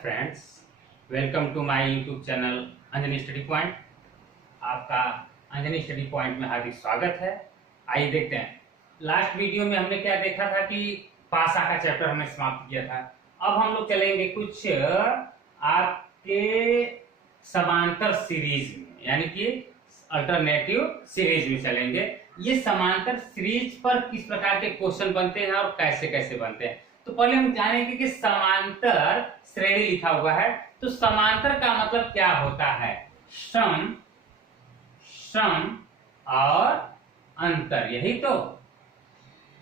Friends, welcome to my YouTube channel Anjani study point. आपका Anjani study point में हार्दिक स्वागत है। आइए देखते हैं, लास्ट वीडियो में हमने क्या देखा था कि पासा का चैप्टर हमने समाप्त किया था। अब हम लोग चलेंगे कुछ आपके समांतर सीरीज में, यानी कि अल्टरनेटिव सीरीज में चलेंगे। ये समांतर सीरीज पर किस प्रकार के क्वेश्चन बनते हैं और कैसे कैसे बनते हैं। तो पहले हम जानेंगे कि समांतर श्रेणी लिखा हुआ है, तो समांतर का मतलब क्या होता है। सम और अंतर, यही तो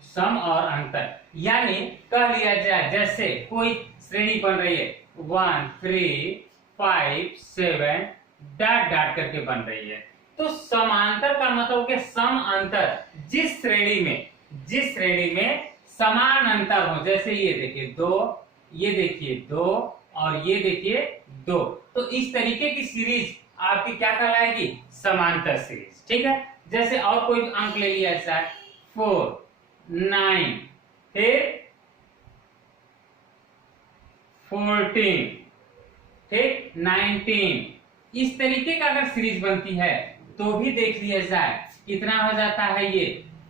सम और अंतर। यानी कह लिया जाए जैसे कोई श्रेणी बन रही है 1 3 5 7 डॉट डॉट करके बन रही है, तो समांतर का मतलब कि सम अंतर, जिस श्रेणी में समान अंतर हो। जैसे ये देखिए 2, ये देखिए 2 और ये देखिए 2, तो इस तरीके की सीरीज आपकी क्या कहलाएगी, समांतर सीरीज। ठीक है। जैसे और कोई अंक ले लिया ऐसा 4 9 फिर 14 ठीक 19, इस तरीके का अगर सीरीज बनती है तो भी देख लिया जाए कितना हो जाता है। ये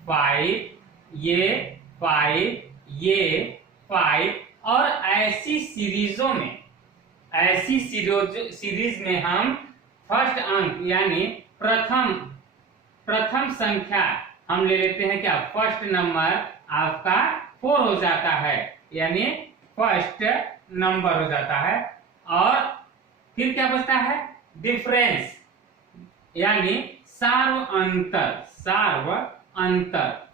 5, ये 5, ये 5, और ऐसी सीरीज में हम फर्स्ट अंक यानी प्रथम संख्या हम ले लेते हैं क्या, फर्स्ट नंबर आपका 4 हो जाता है, यानी फर्स्ट नंबर हो जाता है। और फिर क्या बचता है, डिफरेंस यानी सार्व अंतर।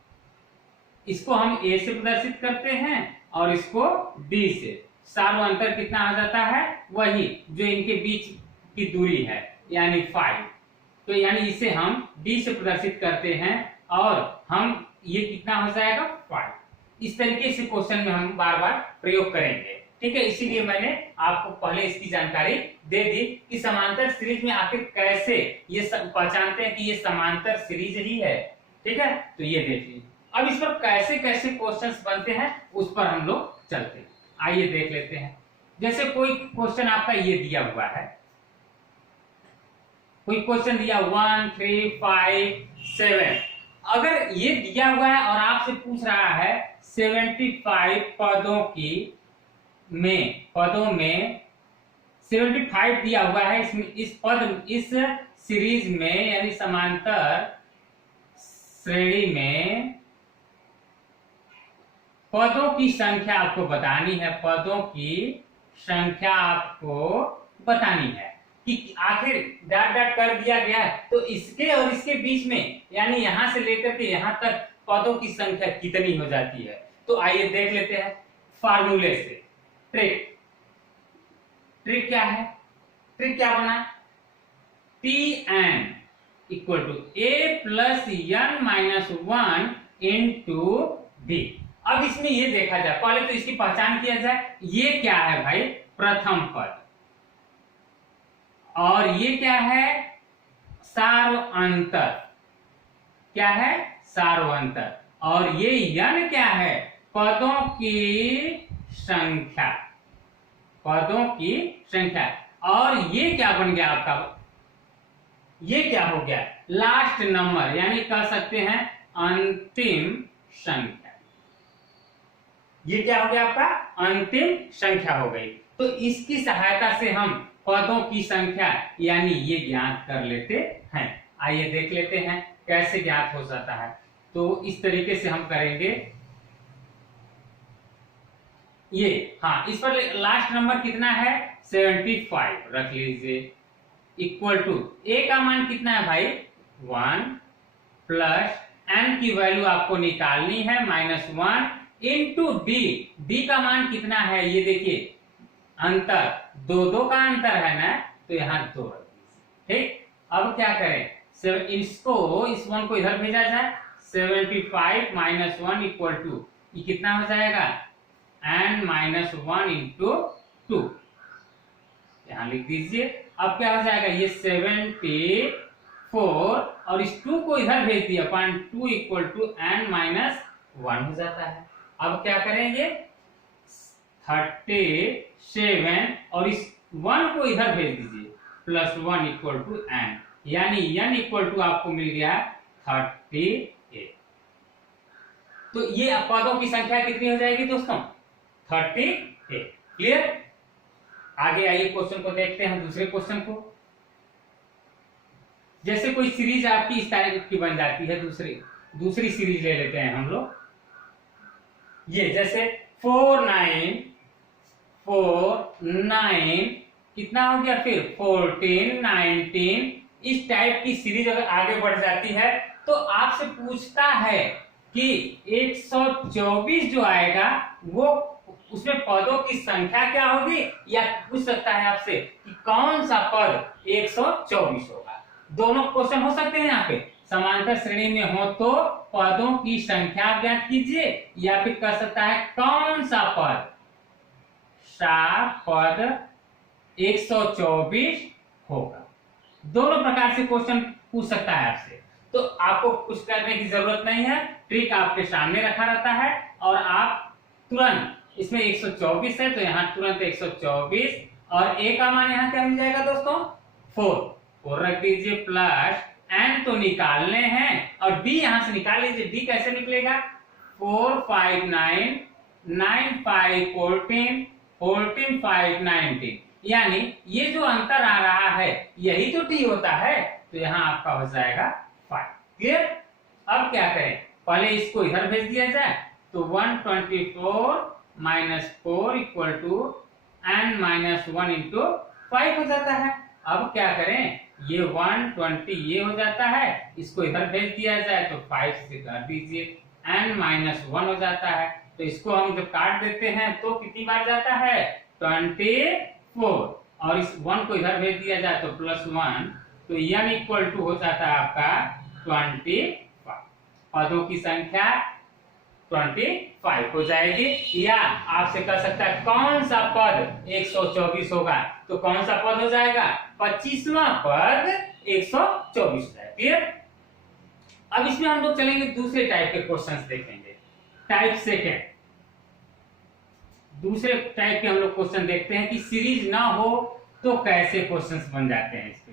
इसको हम ए से प्रदर्शित करते हैं और इसको डी से। सार्व अंतर कितना आ जाता है, वही जो इनके बीच की दूरी है, यानी 5। तो यानी इसे हम डी से प्रदर्शित करते हैं और हम ये कितना हो जाएगा 5। इस तरीके से क्वेश्चन में हम बार बार प्रयोग करेंगे। ठीक है, इसीलिए मैंने आपको पहले इसकी जानकारी दे दी कि समांतर सीरीज में आखिर कैसे ये पहचानते हैं कि ये समांतर सीरीज ही है। ठीक है, तो ये देखिए अब इस पर कैसे कैसे क्वेश्चंस बनते हैं उस पर हम लोग चलते हैं। आइए देख लेते हैं। जैसे कोई क्वेश्चन आपका ये दिया हुआ है, कोई क्वेश्चन दिया 1 3 5 7, अगर ये दिया हुआ है और आपसे पूछ रहा है 75 पदों में 75 दिया हुआ है इस सीरीज में, यानी समांतर श्रेणी में पदों की संख्या आपको बतानी है। पदों की संख्या आपको बतानी है कि आखिर डॉट डॉट कर दिया गया है तो इसके और इसके बीच में, यानी यहां से लेकर के यहां तक पदों की संख्या कितनी हो जाती है। तो आइए देख लेते हैं फार्मूले से। ट्रिक क्या है, ट्रिक क्या बना, Tn equal to a plus n minus 1 into b। अब इसमें ये देखा जाए, पहले तो इसकी पहचान किया जाए। ये क्या है भाई, प्रथम पद, और ये क्या है, सार्व अंतर। क्या है, सार्व अंतर। और ये n क्या है, पदों की संख्या। और ये क्या बन गया आपका, ये क्या हो गया, लास्ट नंबर, यानी कह सकते हैं अंतिम संख्या। ये क्या हो गया, आपका अंतिम संख्या हो गई। तो इसकी सहायता से हम पदों की संख्या यानी ये ज्ञात कर लेते हैं। आइए देख लेते हैं कैसे ज्ञात हो जाता है। तो इस तरीके से हम करेंगे ये। हाँ, इस पर लास्ट नंबर कितना है, 75 रख लीजिए, इक्वल टू ए का मान कितना है भाई 1 प्लस n की वैल्यू आपको निकालनी है -1 इंटू डी का मान कितना है, ये देखिए अंतर 2 का अंतर है ना, तो यहाँ 2 रख दीजिए। ठीक, अब क्या करें, इस 1 को इधर भेजा जाए, 75 माइनस 1 इक्वल टू ये कितना हो जाएगा, n माइनस 1 इंटू 2, यहां लिख दीजिए। अब क्या हो जाएगा, ये 74 और इस 2 को इधर भेज दिया, 2 इक्वल टू n माइनस 1 हो जाता है। अब क्या करेंगे, 37 और इस 1 को इधर भेज दीजिए, +1 इक्वल टू n, यानी n इक्वल टू आपको मिल गया 38। तो ये पदों की संख्या कितनी हो जाएगी दोस्तों? 38। क्लियर? आगे आइए क्वेश्चन को देखते हैं, दूसरे क्वेश्चन को। जैसे कोई सीरीज आपकी इस टाइप की बन जाती है, दूसरी सीरीज ले लेते हैं हम लोग। ये जैसे 4 9 4 9 कितना हो गया, फिर 14 19, इस टाइप की सीरीज अगर आगे बढ़ जाती है तो आपसे पूछता है कि 124 जो आएगा वो उसमें पदों की संख्या क्या होगी, या पूछ सकता है आपसे कि कौन सा पद 124 होगा। दोनों क्वेश्चन हो सकते हैं यहाँ पे। समांतर श्रेणी में हो तो पदों की संख्या ज्ञात कीजिए, या फिर कह सकता है कौन सा पद 124 होगा। दोनों प्रकार से क्वेश्चन पूछ सकता है आपसे, तो आपको कुछ करने की जरूरत नहीं है, ट्रिक आपके सामने रखा रहता है और आप तुरंत, इसमें 124 है तो यहाँ तुरंत 124 और a का मान यहाँ क्या मिल जाएगा दोस्तों, 4 रख दीजिए, प्लस n तो निकालने हैं और d यहां से निकाल लीजिए। d कैसे निकलेगा, 4 5 9 9 5 14 14 5 19, यानी ये जो अंतर आ रहा है यही तो t होता है, तो यहाँ आपका हो जाएगा 5। क्लियर? अब क्या करें, पहले इसको इधर भेज दिया जाए, तो 124 -4 इक्वल टू n -1 इंटू 5 हो जाता है। अब क्या करें, ये 120 ये हो जाता है, इसको इधर भेज दिया जाए तो 5 से काट दीजिए, n -1 हो जाता है। तो इसको हम जब काट देते हैं तो कितनी बार जाता है, 24, और इस 1 को इधर भेज दिया जाए तो +1, तो n इक्वल टू हो जाता है आपका 25। पदों की संख्या 25 हो जाएगी। या आपसे कह सकता है कौन सा पद 124 होगा, तो कौन सा पद हो जाएगा, 25वां पद 124 हो जाएगा। क्लियर? अब इसमें हम लोग चलेंगे दूसरे टाइप के क्वेश्चंस देखेंगे, टाइप सेकंड। दूसरे टाइप के हम लोग क्वेश्चन देखते हैं कि सीरीज ना हो तो कैसे क्वेश्चंस बन जाते हैं। इसके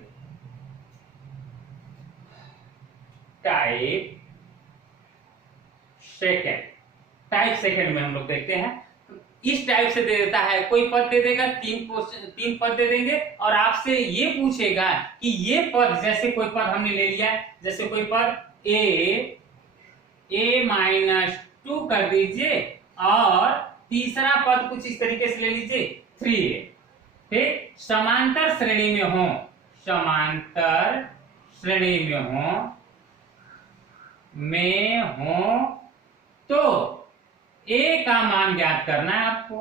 टाइप सेकंड में हम लोग देखते हैं, इस टाइप से दे देता है, कोई पद दे देगा, तीन पद दे देंगे और आपसे ये पूछेगा कि ये पद, जैसे कोई पद हमने ले लिया, जैसे कोई पद a -2 कर दीजिए और तीसरा पद कुछ इस तरीके से ले लीजिए 3a। ठीक, समांतर श्रेणी में हो, समांतर श्रेणी में हो तो a का मान ज्ञात करना है आपको।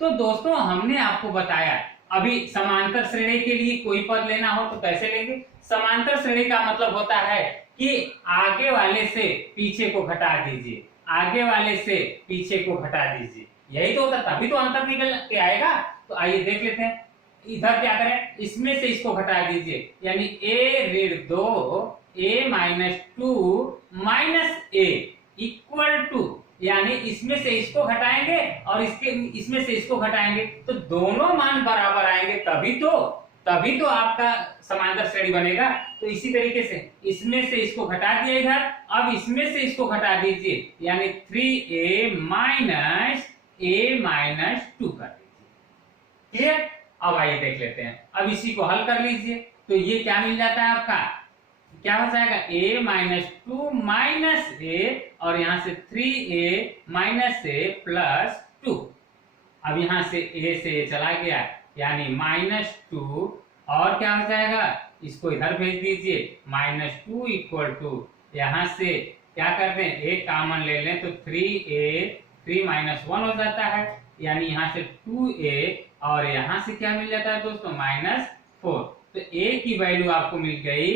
तो दोस्तों हमने आपको बताया, अभी समांतर श्रेणी के लिए कोई पद लेना हो तो कैसे लेंगे। समांतर श्रेणी का मतलब होता है कि आगे वाले से पीछे को घटा दीजिए, आगे वाले से पीछे को घटा दीजिए, यही तो होता, तभी तो अंतर निकल के आएगा। तो आइए देख लेते हैं, इधर क्या करें, इसमें से इसको घटा दीजिए, यानी a-2 a-2 -a equal to, यानी इसमें से इसको घटाएंगे और इसमें से इसको घटाएंगे तो दोनों मान बराबर आएंगे, तभी तो आपका समांतर श्रेणी बनेगा। तो इसी तरीके से इसमें से इसको घटा दिया इधर, अब इसमें से इसको घटा दीजिए, यानी 3a -2 कर दीजिए। क्लियर? अब आइए देख लेते हैं, अब इसी को हल कर लीजिए, तो ये क्या मिल जाता है आपका, क्या हो जाएगा, a -2 -a और यहाँ से 3a -a +2। अब यहाँ से a से a चला गया, यानी -2 और क्या हो जाएगा, इसको इधर भेज दीजिए, -2 इक्वल टू, यहाँ से क्या करते हैं, a कॉमन ले लें तो 3a 3 -1 हो जाता है, यानी यहाँ से 2a और यहाँ से क्या मिल जाता है दोस्तों, -4। तो a की वैल्यू आपको मिल गई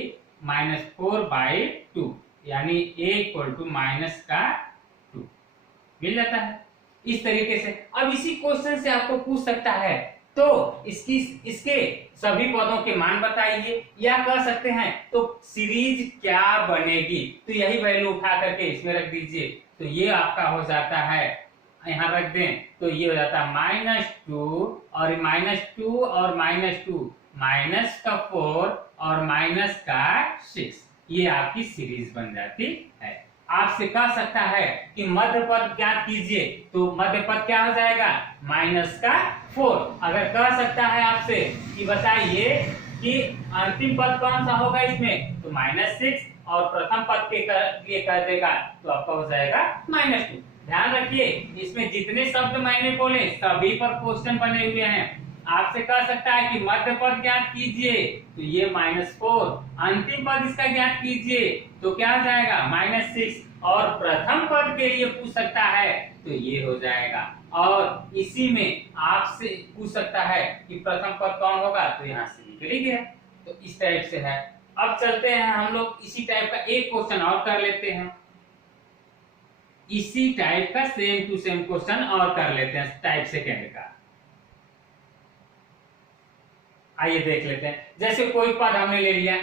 -4/2, यानी a इक्वल टू -2 मिल जाता है। इस तरीके से अब इसी क्वेश्चन से आपको पूछ सकता है तो इसके सभी पदों के मान बताइए, या कह सकते हैं तो सीरीज क्या बनेगी, तो यही वैल्यू उठा करके इसमें रख दीजिए, तो ये आपका हो जाता है यहाँ रख दें तो ये हो जाता है -2 और -2 और -2 माइनस का 4 और माइनस का 6, ये आपकी सीरीज बन जाती है। आपसे कह सकता है कि मध्य पद ज्ञात कीजिए, तो मध्य पद क्या हो जाएगा माइनस का 4। अगर कह सकता है आपसे कि बताइए कि अंतिम पद कौन सा होगा इसमें, तो -6 और प्रथम पद के लिए कर देगा तो आपका हो जाएगा -2। ध्यान रखिए इसमें जितने शब्द मैंने बोले सभी पर क्वेश्चन बने हुए हैं। आपसे कह सकता है कि मध्य पद ज्ञात कीजिए, तो ये -4, अंतिम पद इसका ज्ञात कीजिए तो क्या हो जाएगा -6, और प्रथम पद के लिए पूछ सकता है तो ये हो जाएगा। और इसी में आपसे पूछ सकता है कि प्रथम पद कौन होगा, तो यहाँ से निकल ही गया। तो इस टाइप से है। अब चलते हैं हम लोग इसी टाइप का एक क्वेश्चन और कर लेते हैं। इसी टाइप का सेम टू सेम क्वेश्चन और कर लेते हैं टाइप सेकेंड का। आइए देख लेते हैं। जैसे कोई पद हमने ले लिया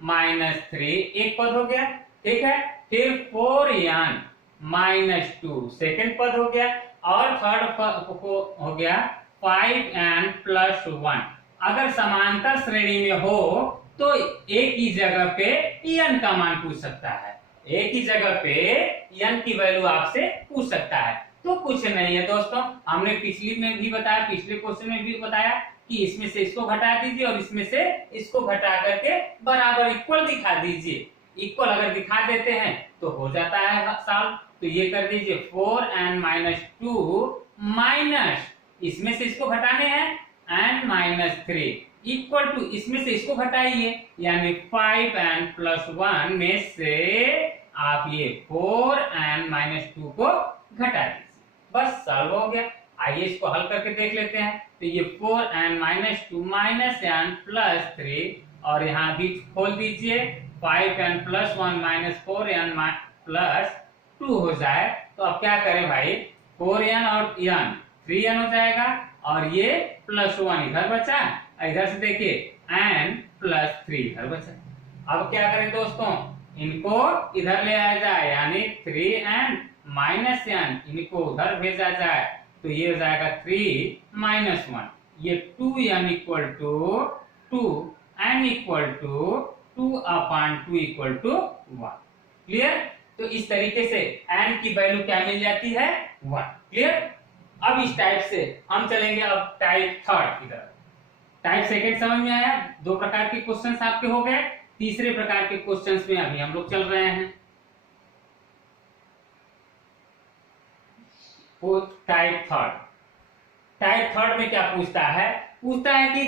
n-3, एक पद हो गया, ठीक है। फिर 4n-2 सेकेंड पद हो गया, और थर्ड पद हो गया 5n+1। अगर समांतर श्रेणी में हो तो एक ही जगह पे n का मान पूछ सकता है, एक ही जगह पे n की वैल्यू आपसे पूछ सकता है। तो कुछ नहीं है दोस्तों, हमने पिछले क्वेश्चन में भी बताया कि इसमें से इसको घटा दीजिए और इसमें से इसको घटा करके बराबर इक्वल दिखा दीजिए। इक्वल अगर दिखा देते हैं तो हो जाता है सॉल्व। तो ये कर दीजिए 4n-2 माइनस, इसमें से इसको घटाने हैं n-3 इक्वल टू, इसमें से इसको घटाइए यानी 5n+1 में से आप ये 4n-2 को घटा दीजिए, बस सॉल्व हो गया। आइए इसको हल करके देख लेते हैं। तो ये 4n-2 -n+3 और यहाँ भी खोल दीजिए 5n+1 -4n+2 हो जाए। तो अब क्या करें भाई, 4n और n 3n हो जाएगा और ये +1 इधर बचा, इधर से देखिए n+3 इधर बचा। अब क्या करें दोस्तों, इनको इधर ले आया जाए यानी 3n -n, इनको उधर भेजा जाए तो ये हो जाएगा 3 - 1, ये 2n = 2, n = 2/2 = 1। क्लियर। तो इस तरीके से n की वैल्यू क्या मिल जाती है 1। क्लियर। अब इस टाइप से हम चलेंगे अब टाइप थर्ड की तरफ। टाइप सेकंड समझ में आया, दो प्रकार के क्वेश्चंस आपके हो गए। तीसरे प्रकार के क्वेश्चंस में अभी हम लोग चल रहे हैं। टाइप थर्ड में क्या पूछता है, पूछता है कि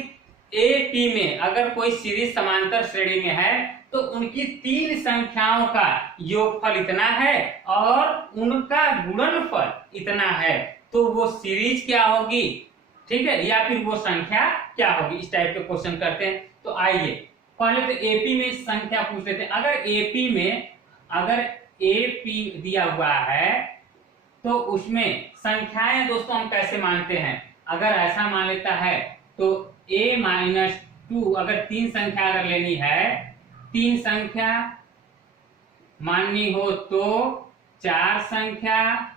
ए पी में अगर कोई सीरीज समांतर श्रेणी में है तो उनकी तीन संख्याओं का योगफल इतना है और उनका गुणनफल इतना है, तो वो सीरीज क्या होगी, ठीक है, या फिर वो संख्या क्या होगी। इस टाइप के क्वेश्चन करते हैं। तो आइए पहले तो एपी में संख्या पूछ लेते हैं। अगर एपी दिया हुआ है तो उसमें संख्याएं दोस्तों हम कैसे मानते हैं, अगर ऐसा मान लेता है तो a-2, अगर तीन संख्या अगर लेनी है, तीन संख्या माननी हो तो, चार संख्या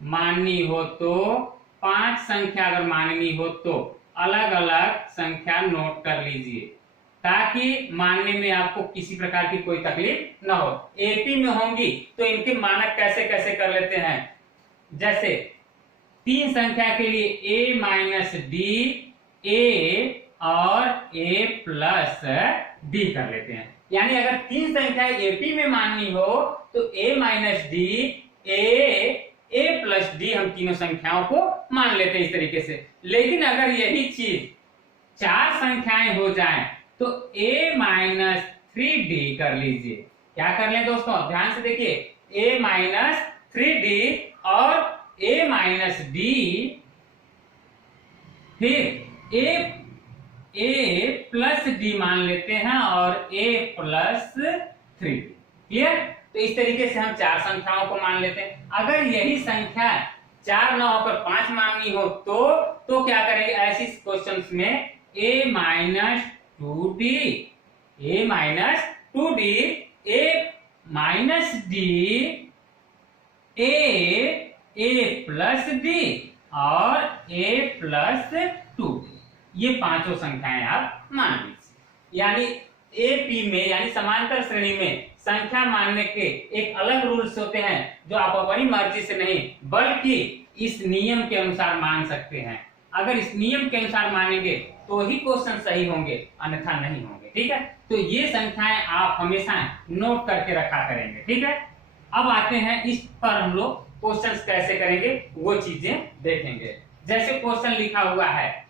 माननी हो तो, पांच संख्या अगर माननी हो तो अलग अलग संख्या नोट कर लीजिए ताकि मानने में आपको किसी प्रकार की कोई तकलीफ न हो। एपी में होंगी तो इनके मानक कैसे कैसे कर लेते हैं। जैसे तीन संख्या के लिए a-d, a और a+d कर लेते हैं। यानी अगर तीन संख्या एपी में माननी हो तो a-d, a+d हम तीनों संख्याओं को मान लेते हैं इस तरीके से। लेकिन अगर यही चीज चार संख्याएं हो जाएं तो a-3d कर लीजिए। क्या कर ले दोस्तों, ध्यान से देखिए, a-3d और a-d, फिर a+d मान लेते हैं और a+3। क्लियर। तो इस तरीके से हम चार संख्याओं को मान लेते हैं। अगर यही संख्या चार न होकर पांच माननी हो तो क्या करेंगे, ऐसी क्वेश्चंस में a-2d, a-d, a a plus D और a प्लस 2। ये पांचों संख्याएं आप मान लीजिए। यानी AP में यानी समांतर श्रेणी में संख्या मानने के एक अलग रूल्स होते हैं जो आप अपनी मर्जी से नहीं बल्कि इस नियम के अनुसार मान सकते हैं। अगर इस नियम के अनुसार मानेंगे तो ही क्वेश्चन सही होंगे, अन्यथा नहीं होंगे। ठीक है, तो ये संख्याएं आप हमेशा नोट करके रखा करेंगे। ठीक है, अब आते हैं इस पर हम लोग क्वेश्चंस कैसे करेंगे वो चीजें देखेंगे। जैसे क्वेश्चन लिखा हुआ है,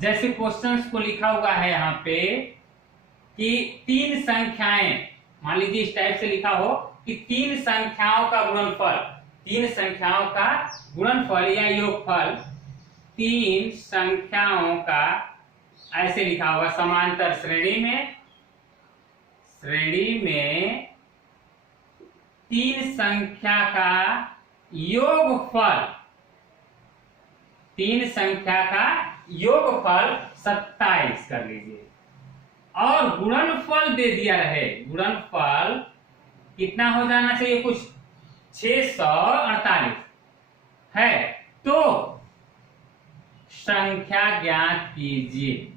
जैसे क्वेश्चंस को लिखा हुआ है यहाँ पे कि तीन संख्याएं, मान लीजिए इस टाइप से लिखा हो कि तीन संख्याओं का गुणनफल, तीन संख्याओं का गुणनफल या योगफल, तीन संख्याओं का ऐसे लिखा होगा समांतर श्रेणी में तीन संख्या का योगफल, तीन संख्या का योगफल 27 कर लीजिए और गुणनफल दे दिया रहे, गुणनफल कितना हो जाना चाहिए, कुछ 648 है, तो संख्या ज्ञात कीजिए।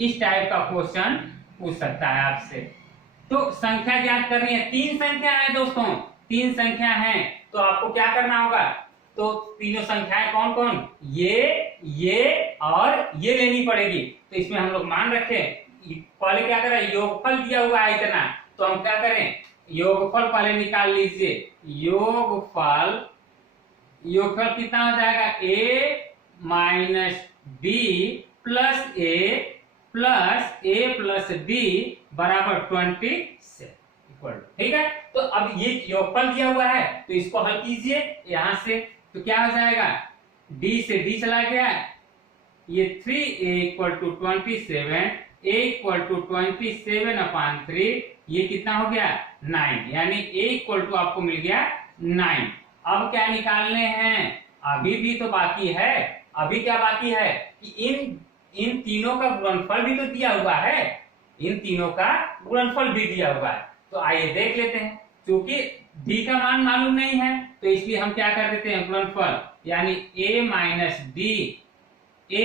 इस टाइप का क्वेश्चन पूछ सकता है आपसे। तो संख्या ज्ञात करनी है, तीन संख्या है दोस्तों, तीन संख्या है, तो आपको क्या करना होगा, तो तीनों संख्याएं कौन कौन, ये और ये लेनी पड़ेगी। तो इसमें हम लोग मान रखे, पहले क्या करें, योगफल दिया हुआ है इतना, तो हम क्या करें, योगफल पहले निकाल लीजिए। योगफल कितना हो जाएगा, a minus b plus a plus b बराबर 27 इक्वल। ठीक है, तो अब ये योगफल दिया हुआ है तो इसको हल कीजिए यहां से, तो क्या हो जाएगा, d से d चला गया, ये 3a equal to 27, a equal to 27/3, ये कितना हो गया 9, यानी a इक्वल टू आपको मिल गया 9। अब क्या निकालने हैं, अभी भी तो बाकी है, अभी क्या बाकी है कि इन तीनों का गुणनफल भी तो दिया हुआ है, इन तीनों का गुणनफल भी दिया हुआ है। तो आइए देख लेते हैं, क्योंकि d का मान मालूम नहीं है तो इसलिए हम क्या कर देते हैं, गुणनफल यानी a माइनस डी a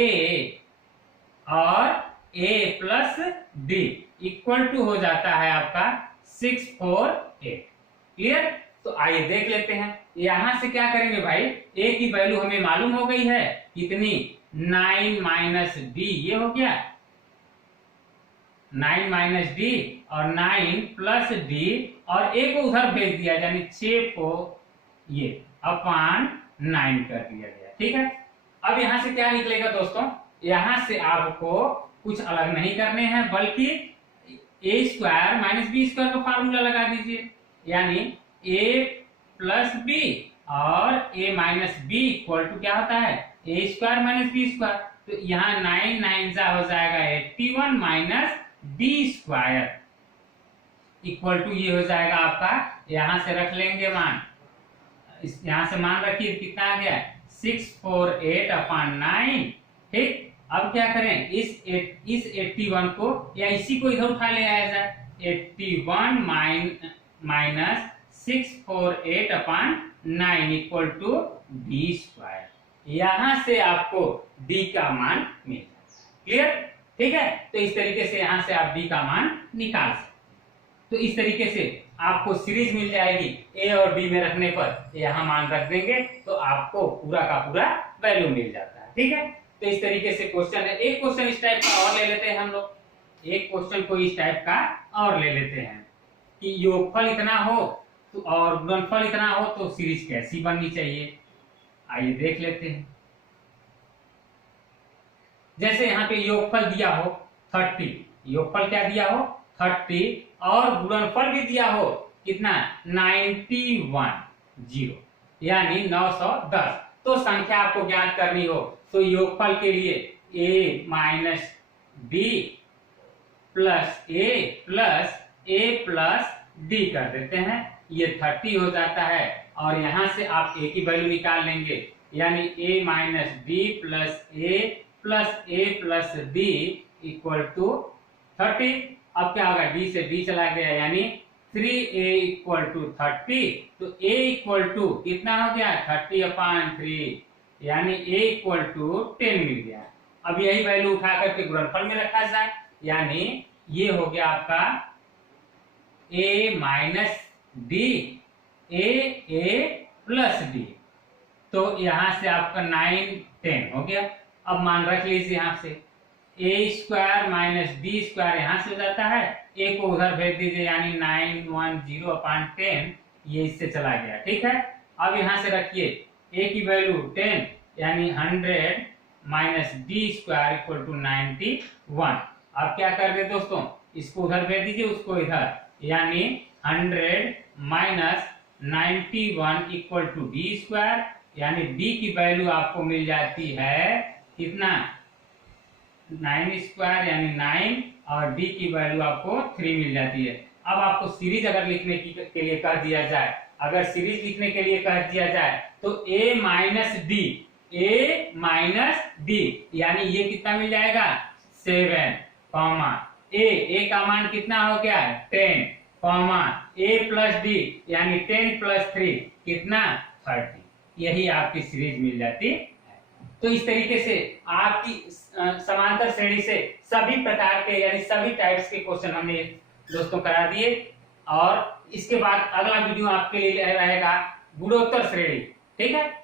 और a plus d equal to हो जाता है आपका 648। क्लियर, तो आइए देख लेते हैं। यहां से क्या करेंगे भाई, a की वैल्यू हमें मालूम हो गई है कितनी, 9 माइनस डी, ये हो गया 9 माइनस डी और 9 प्लस डी और a को उधर भेज दिया, यानी 6 को ये अपान 9 कर दिया गया। ठीक है, अब यहां से क्या निकलेगा दोस्तों, यहां से आपको कुछ अलग नहीं करने हैं बल्कि a square minus b square का फार्मूला लगा दीजिए, यानी a प्लस बी और a minus b equal to क्या होता है, a square minus b square. तो यहाँ 9 9 जा हो जाएगा 81 minus b square equal to ये हो जाएगा आपका, यहां से रख लेंगे मान, यहां से मान रखिए कितना आ गया 648/9। ठीक, अब क्या करें, इस 81 को या इसी को इधर उठा ले आया जाए, 81 minus 648/9 equal to d square. यहां से आपको डी का मान मिल जाएगा। क्लियर, ठीक है, तो इस तरीके से यहां से आप डी का मान निकाल सकते हैं। तो इस तरीके से आपको सीरीज मिल जाएगी, ए और बी में रखने पर यहां मान रख देंगे तो आपको पूरा का पूरा वैल्यू मिल जाता है। ठीक है, तो इस तरीके से क्वेश्चन है। एक क्वेश्चन इस टाइप का और ले लेते हैं हम लोग, एक क्वेश्चन को इस टाइप का और ले लेते हैं कि योगफल इतना हो तो और गुणनफल इतना हो तो सीरीज कैसी बननी चाहिए, आइए देख लेते हैं। जैसे यहाँ पे योगफल दिया हो 30, योगफल क्या दिया हो 30 और गुणनफल भी दिया हो कितना 910 यानी 910, तो संख्या आपको ज्ञात करनी हो तो योगफल के लिए a minus b plus a plus d कर देते हैं, ये 30 हो जाता है और यहां से आप a की वैल्यू निकाल लेंगे, यानी a minus b plus a plus d equal to 30। अब क्या होगा, d से d चला गया यानी 3a इक्वल टू 30, तो a इक्वल टू कितना हो गया 30/3, यानी a इक्वल टू 10 मिल गया। अब यही वैल्यू उठा करके गुणनफल में रखा जाए, यानी ये हो गया आपका a minus d a plus D, तो यहां से आपका 9 10 हो गया। अब मान रख लीजिए यहां से a square minus d square यहां से हो जाता है, a को उधर भेज दीजिए, यानी 910/10 ये इससे चला गया। ठीक है, अब यहां से रखिए a की वैल्यू 10, यानी 100 minus d square equal to 91। अब क्या कर दे दोस्तों, इसको उधर भेज दीजिए, उसको इधर, यानी 100 minus 91 equal to d square, यानी डी की वैल्यू आपको मिल जाती है कितना 9 स्क्वायर यानी 9, और डी की वैल्यू आपको 3 मिल जाती है। अब आपको सीरीज अगर लिखने के लिए कह दिया जाए, अगर सीरीज लिखने के लिए कह दिया जाए तो a माइनस डी, यानी ये कितना मिल जाएगा 7, कॉमा a का मान कितना हो गया 10, कॉमा a प्लस डी यानी 10 प्लस 3 कितना 30, यही आपकी सीरीज मिल जाती है। तो इस तरीके से आपकी समांतर श्रेणी से सभी प्रकार के यानी सभी टाइप्स के क्वेश्चन हमने दोस्तों करा दिए, और इसके बाद अगला वीडियो आपके लिए रहेगा गुणोत्तर श्रेणी। ठीक है।